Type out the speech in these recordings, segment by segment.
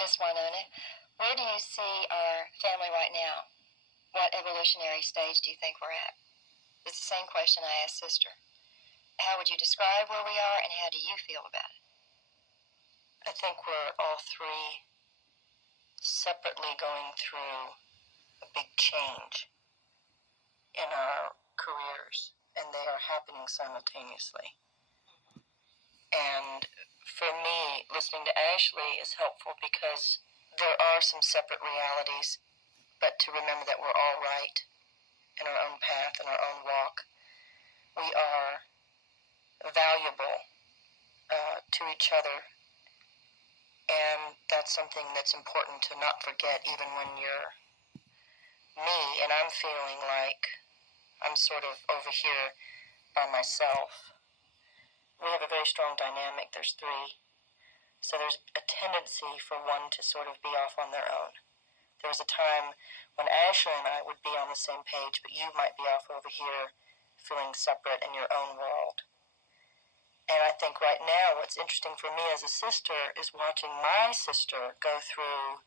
Miss Wynonna, where do you see our family right now? What evolutionary stage do you think we're at? It's the same question I asked Sister. How would you describe where we are, and how do you feel about it? I think we're all three separately going through a big change in our careers, and they are happening simultaneously. And for me, listening to Ashley is helpful because there are some separate realities, but to remember that we're all right in our own path, in our own walk. We are valuable to each other, and that's something that's important to not forget even when you're me and I'm feeling like I'm sort of over here by myself. We have a very strong dynamic. There's three. So there's a tendency for one to sort of be off on their own. There was a time when Ashley and I would be on the same page, but you might be off over here feeling separate in your own world. And I think right now what's interesting for me as a sister is watching my sister go through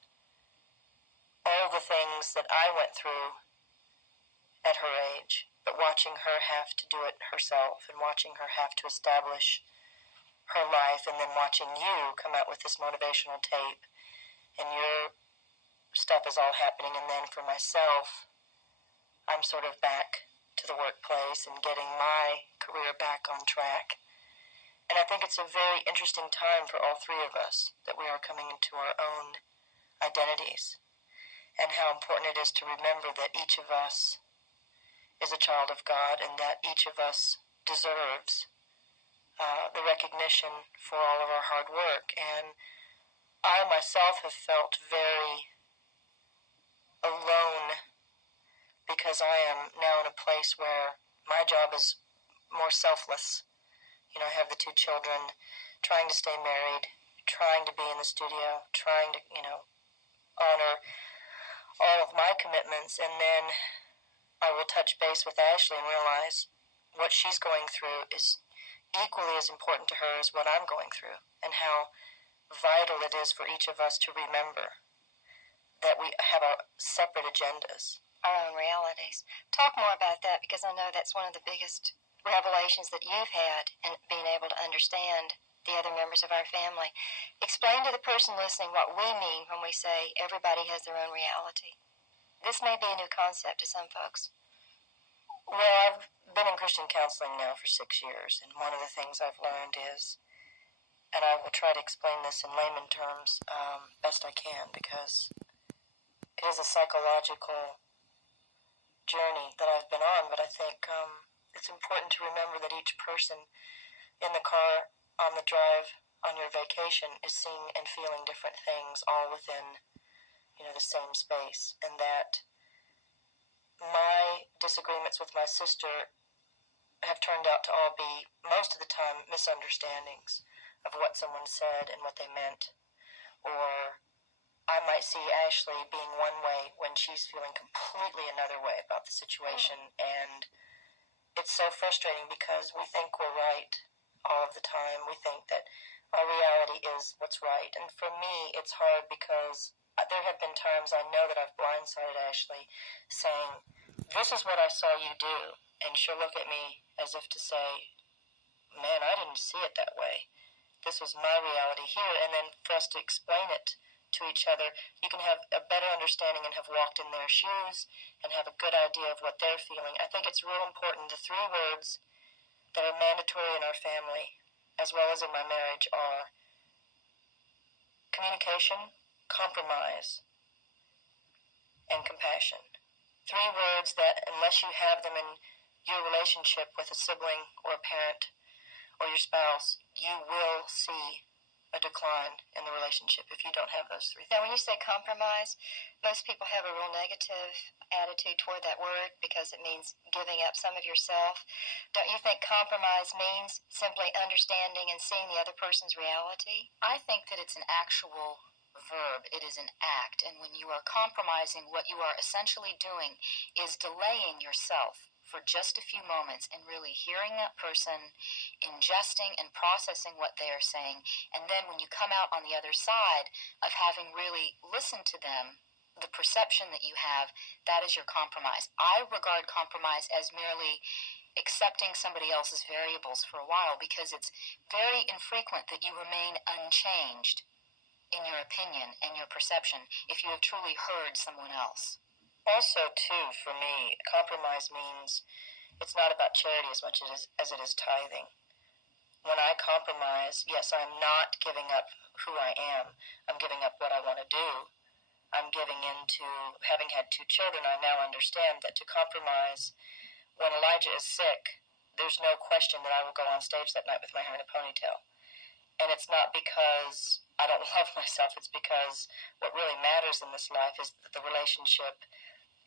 all the things that I went through at her age, but watching her have to do it herself and watching her have to establish her life, and then watching you come out with this motivational tape and your stuff is all happening. And then for myself, I'm sort of back to the workplace and getting my career back on track. And I think it's a very interesting time for all three of us that we are coming into our own identities, and how important it is to remember that each of us is a child of God and that each of us deserves the recognition for all of our hard work. And I myself have felt very alone because I am now in a place where my job is more selfless. You know, I have the two children, trying to stay married, trying to be in the studio, trying to, honor all of my commitments. And then I will touch base with Ashley and realize what she's going through is equally as important to her as what I'm going through, and how vital it is for each of us to remember that we have our separate agendas. Our own realities. Talk more about that, because I know that's one of the biggest revelations that you've had in being able to understand the other members of our family. Explain to the person listening what we mean when we say everybody has their own reality. This may be a new concept to some folks. Well, I've been in Christian counseling now for 6 years, and one of the things I've learned is, and I will try to explain this in layman terms best I can, because it is a psychological journey that I've been on, but I think it's important to remember that each person in the car, on the drive, on your vacation is seeing and feeling different things all within, the same space, and that my disagreements with my sister have turned out to all be, most of the time, misunderstandings of what someone said and what they meant. Or I might see Ashley being one way when she's feeling completely another way about the situation, and it's so frustrating because we think we're right all of the time. We think that our reality is what's right. And for me, it's hard because there have been times I know that I've blindsided Ashley saying, "This is what I saw you do." And she'll look at me as if to say, "Man, I didn't see it that way. This was my reality here." And then for us to explain it to each other, you can have a better understanding and have walked in their shoes and have a good idea of what they're feeling. I think it's real important. The 3 words that are mandatory in our family, as well as in my marriage, are communication, compromise, and compassion. 3 words that, unless you have them in your relationship with a sibling or a parent or your spouse, you will see a decline in the relationship if you don't have those 3 things. Now, when you say compromise, most people have a real negative attitude toward that word because it means giving up some of yourself. Don't you think compromise means simply understanding and seeing the other person's reality? I think that it's an actual verb. It is an act. And when you are compromising, what you are essentially doing is delaying yourself for just a few moments and really hearing that person, ingesting and processing what they are saying, and then when you come out on the other side of having really listened to them, the perception that you have, that is your compromise. I regard compromise as merely accepting somebody else's variables for a while, because it's very infrequent that you remain unchanged in your opinion and your perception if you have truly heard someone else. Also, too, for me, compromise means it's not about charity as much as it is tithing. When I compromise, yes, I'm not giving up who I am. I'm giving up what I want to do. I'm giving in to, having had 2 children, I now understand that to compromise, when Elijah is sick, there's no question that I will go on stage that night with my hair in a ponytail. And it's not because I don't love myself, it's because what really matters in this life is that the relationship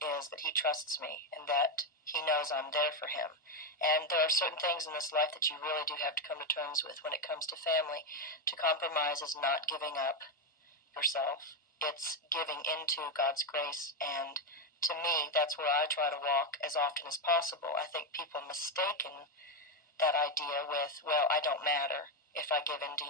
is that he trusts me and that he knows I'm there for him. And there are certain things in this life that you really do have to come to terms with when it comes to family. To compromise is not giving up yourself. It's giving into God's grace, and to me, that's where I try to walk as often as possible. I think people mistaken that idea with, well, I don't matter if I give in to